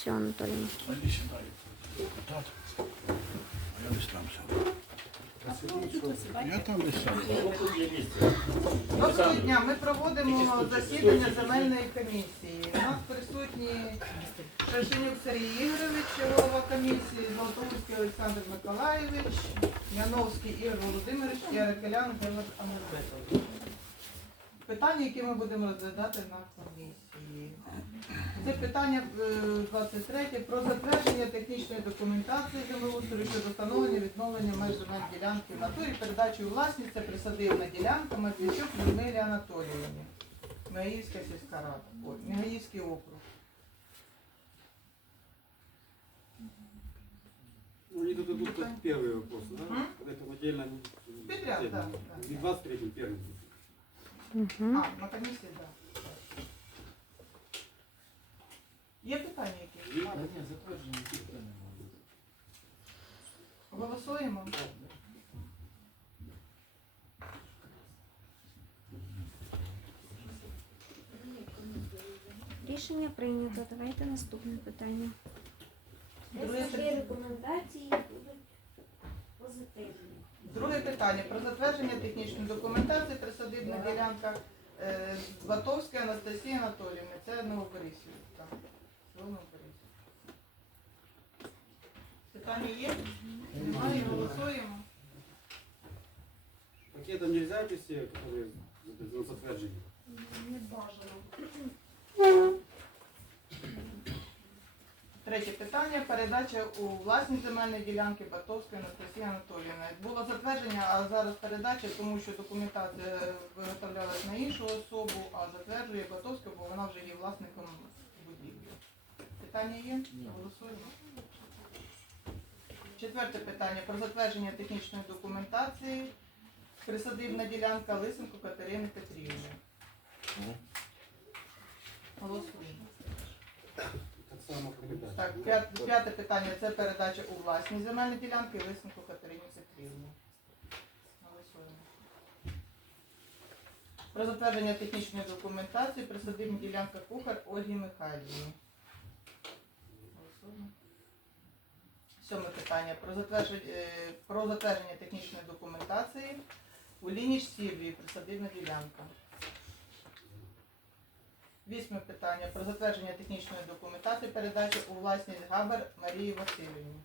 Все, Анатолійовна. Они сідає депутат, а я десь там. Я там десь сяду. Доброго дня. Ми проводимо засідання земельної комісії. У нас присутні Шашинюк Сергій Ігорович, голова комісії, Золотоуський Олександр Миколаєвич, Яновський Ігор Володимирович і Аракелян Герман Амербетович. Питання, які ми будемо розглядати на комісії. Це питання е, 23 про затвердження технічної документації землеустрою щодо встановлення відновлення меж земель ділянки в натурі, передачі у власність це присадивна ділянка Матвійчук Людмилі Анатоліївні. Мегаївська сільська рада. Ой, Мегаївський округ. Ну, они тут идут как первый вопрос, да? М? Вот это отдельно. Подряд, отдельно. да, да. И 23 первый. Угу. А, на комісії, так. Є питання які? Ні, затвердження не може. Голосуємо? Рішення прийнято. Давайте наступне питання. Друге питання. рекомендації будуть позитивні. Друге питання про затвердження технічної документації присадибна ділянка е, Батовська Анастасія Анатоліївна. Це Новоборисівка. Питання є? Немає, голосуємо. Пакетом нельзя вести, которые за затверджение? Не бажано. Третє питання. Передача у власність земельної ділянки Батовської Анастасії Анатоліївни. Було затвердження, а зараз передача, тому що документація виготовлялась на іншу особу, а затверджує Батовська, бо вона вже є власником. Питання є? Голосуємо. Четверте питання про затвердження технічної документації. Присадибна ділянка Лисенко Катерини Петрівни. Голосуємо. Так само передача. Так, п'ят- п'яте питання це передача у власність земельної ділянки Лисенко Катерині Петрівні. Голосуємо. Про затвердження технічної документації присадибна ділянка кухар Ольги Михайлівні. Голосуємо. Сьоме питання. Про затвердження, е, про затвердження технічної документації у Лініч Сільвії присадибна ділянка. Вісьме питання про затвердження технічної документації передачі у власність Габер Марії Васильівні.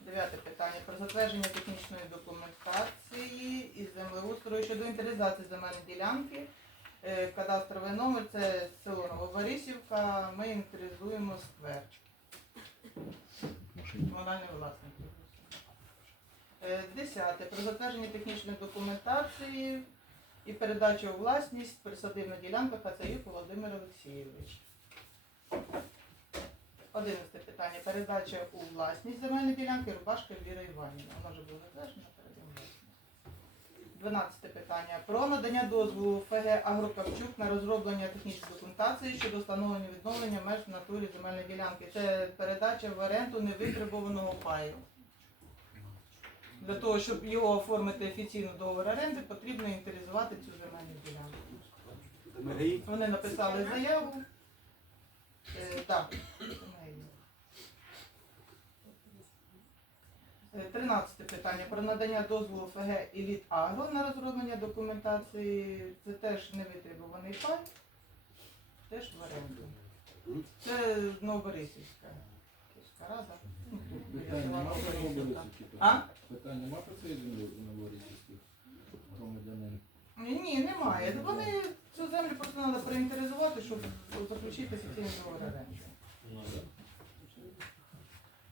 Дев'яте питання про затвердження технічної документації із землеустрою щодо інвентаризації земельної ділянки. Е, Кадастровий номер це село Новоборисівка. Ми інвентаризуємо сквер. Комунальний власник. Е, Десяте. Про затвердження технічної документації і передачу у власність присадивна ділянка Хацаюк Володимир Олексійович. Одинадцяте питання. Передача у власність земельної ділянки Рубашка Віра Іванівна. Вона вже була затверджена, передаємо власність. Дванадцяте питання. Про надання дозволу ФГ Агрокапчук на розроблення технічної документації щодо встановлення відновлення меж в натурі земельної ділянки. Це передача в оренду невитребуваного паю. Для того, щоб його оформити офіційно договор оренди, потрібно інвентаризувати цю земельну ділянку. Вони написали заяву. Е, так, 13 питання про надання дозволу ФГ Еліт Агро на розроблення документації. Це теж невитребуваний пай, теж в оренду. Це Новорисівська. сільська рада. Питання нема про Новоборисівські А? Питання нема? Ні, немає. Вони цю землю просто треба проінтеризувати, щоб заключити офіційний договір оренду.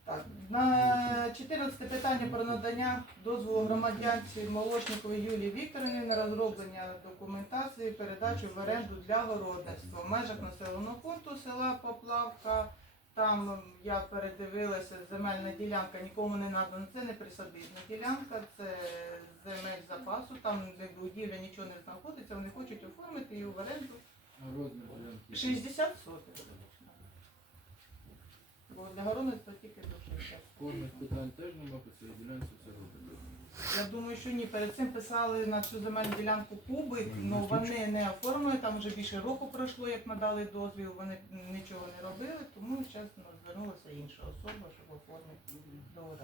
Так, на 14 питання про надання дозволу громадянці Молочниковій Юлії Вікторівні на розроблення документації, передачу в оренду для городництва в межах населеного пункту села Поплавка. Там я передивилася, земельна ділянка нікому не надана, це не присадибна ділянка, це земель запасу, там де будівля нічого не знаходиться, вони хочуть оформити її в оренду А розмір 60 сотих. Для городництва тільки 60. Кожних питань теж нема по цій ділянці, це робить. Я думаю, що ні. Перед цим писали на цю земельну ділянку кубик, Ну, але вони не оформили, там вже більше року пройшло, як надали дозвіл, вони нічого не робили, тому зараз звернулася інша особа, щоб оформити договір.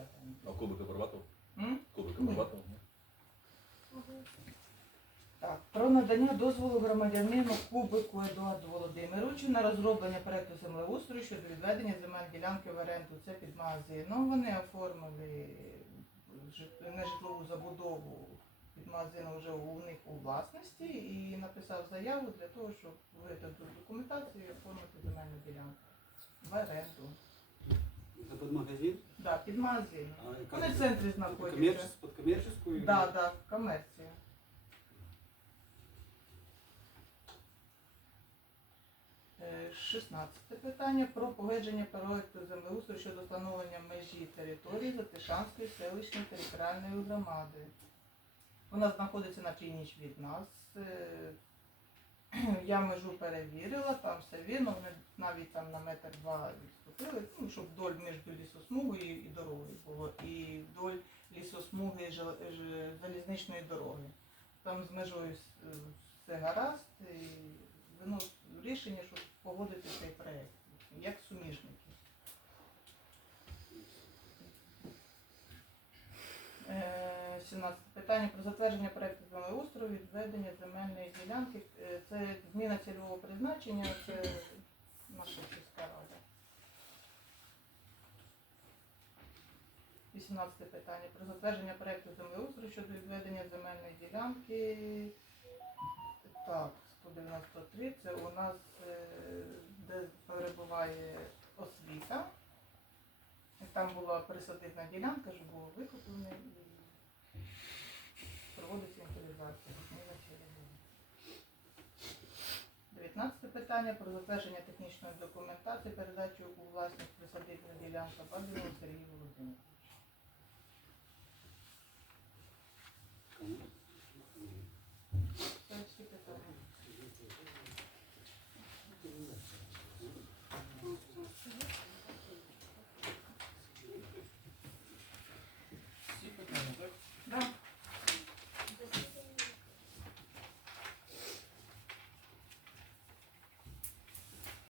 А кубики обрабатував? М? Кубики обрабатував? Так, про надання дозволу громадянину Кубику Едуарду Володимировичу на розроблення проекту землеустрою щодо відведення земель ділянки в оренду. Це під магазином. Вони оформили нежитлову забудову під магазином вже у них у власності і написав заяву для того, щоб видати документацію і оформити земельну ділянку в оренду. Це під магазин? Да, під магазином. А Вони в це? центрі знаходяться. Під комерческую? Да, да, комерція. Е, 16 питання про погодження проекту землеустрою щодо встановлення межі території Затишанської селищної територіальної громади. Вона знаходиться на північ від нас. Е, Я межу перевірила, там все вірно, вони навіть там на метр два відступили, ну, щоб вдоль між лісосмугою і дорогою було, і вдоль лісосмуги залізничної дороги. Там з межою все гаразд, і виносить рішення, щоб погодити цей проєкт, як суміжники. Е, 17 питання про затвердження проєкту землеустрою, відведення земельної ділянки. Е, Це зміна цільового призначення, це наша сільська рада. 18 питання про затвердження проєкту землеустрою щодо відведення земельної ділянки. Так, 193, це у нас е, де перебуває освіта. Там була присадибна ділянка, що було викуплено і проводиться цільового. 19 питання про затвердження технічної документації, передачу у власність присадибної ділянки Бабіну Сергію Володимировичу.